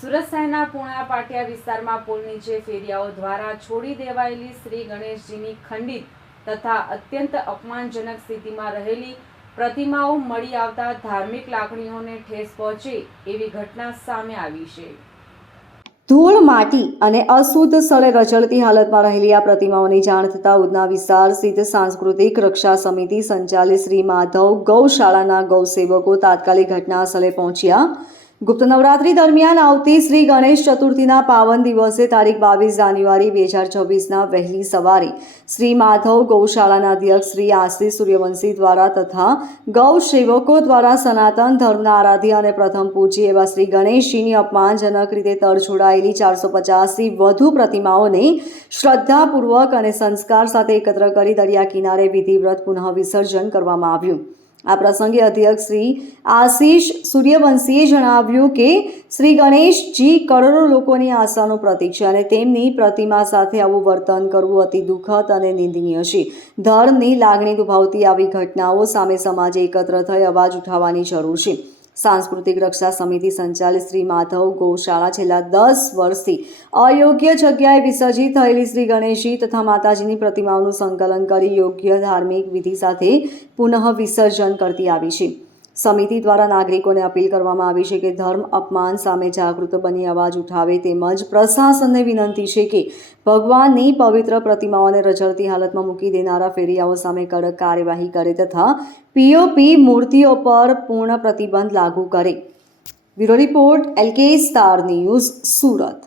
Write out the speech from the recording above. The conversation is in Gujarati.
સુરત શહેરના પૂણા પાટિયા વિસ્તારમાં પુલ નીચે ફેરિયાઓ દ્વારા છોડી દેવાયેલી શ્રી ગણેશજીની ખંડિત તથા અત્યંત અપમાનજનક સ્થિતિમાં રહેલી પ્રતિમાઓ મળી આવતા ધાર્મિક લાગણીઓને ઠેસ પહોંચે એવી ઘટના સામે આવી છે। ધૂળ, માટી અને અશુદ્ધ સ્થળે રચડતી હાલતમાં રહેલી આ પ્રતિમાઓની જાણ થતાં ઉધના વિસ્તાર સ્થિત સાંસ્કૃતિક રક્ષા સમિતિ સંચાલિત શ્રી માધવ ગૌશાળાના ગૌસેવકો તાત્કાલિક ઘટના સ્થળે પહોંચ્યા। ગુપ્ત નવરાત્રી દરમિયાન આવતી શ્રી ગણેશ ચતુર્થીના પાવન દિવસે તારીખ 22 જાન્યુઆરી 2026ના વહેલી સવારે શ્રી માધવ ગૌશાળાના અધ્યક્ષ શ્રી આશીષ સૂર્યવંશી દ્વારા તથા ગૌ સેવકો દ્વારા સનાતન ધર્મના આરાધ્ય અને પ્રથમ પૂજ્ય એવા શ્રી ગણેશજીની અપમાનજનક રીતે તરછોડાયેલી 450થી વધુ પ્રતિમાઓને શ્રદ્ધાપૂર્વક અને સંસ્કાર સાથે એકત્ર કરી દરિયા કિનારે વિધિવત પુનઃ વિસર્જન કરવામાં આવ્યું। આ પ્રસંગે અધ્યક્ષ શ્રી આશીષ સૂર્યવંશીએ જણાવ્યું કે શ્રી ગણેશજી કરોડો લોકોની આશાનું પ્રતીક છે અને તેમની પ્રતિમા સાથે આવું વર્તન કરવું અતિ દુઃખદ અને નિંદનીય છે। ધર્મની લાગણી દુભાવતી આવી ઘટનાઓ સામે સમાજે એકત્ર થઈ અવાજ ઉઠાવવાની જરૂર છે। સાંસ્કૃતિક રક્ષા સમિતિ સંચાલિત શ્રી માધવ ગૌશાળા છેલ્લા 10 વર્ષથી અયોગ્ય જગ્યાએ વિસર્જિત થયેલી શ્રી ગણેશજી તથા માતાજીની પ્રતિમાઓનું સંકલન કરી યોગ્ય ધાર્મિક વિધિ સાથે પુનઃ વિસર્જન કરતી આવી છે। સમિતિ દ્વારા નાગરિકોને અપીલ કરવામાં આવી છે કે ધર્મ અપમાન સામે જાગૃત બની અવાજ ઉઠાવે તેમજ પ્રશાસનને વિનંતી છે કે ભગવાનની પવિત્ર પ્રતિમાઓને રચડતી હાલતમાં મૂકી દેનારા ફેરિયાઓ સામે કડક કાર્યવાહી કરે તથા પીઓપી મૂર્તિઓ પર પૂર્ણ પ્રતિબંધ લાગુ કરે। Bureau report LK star news, Surat.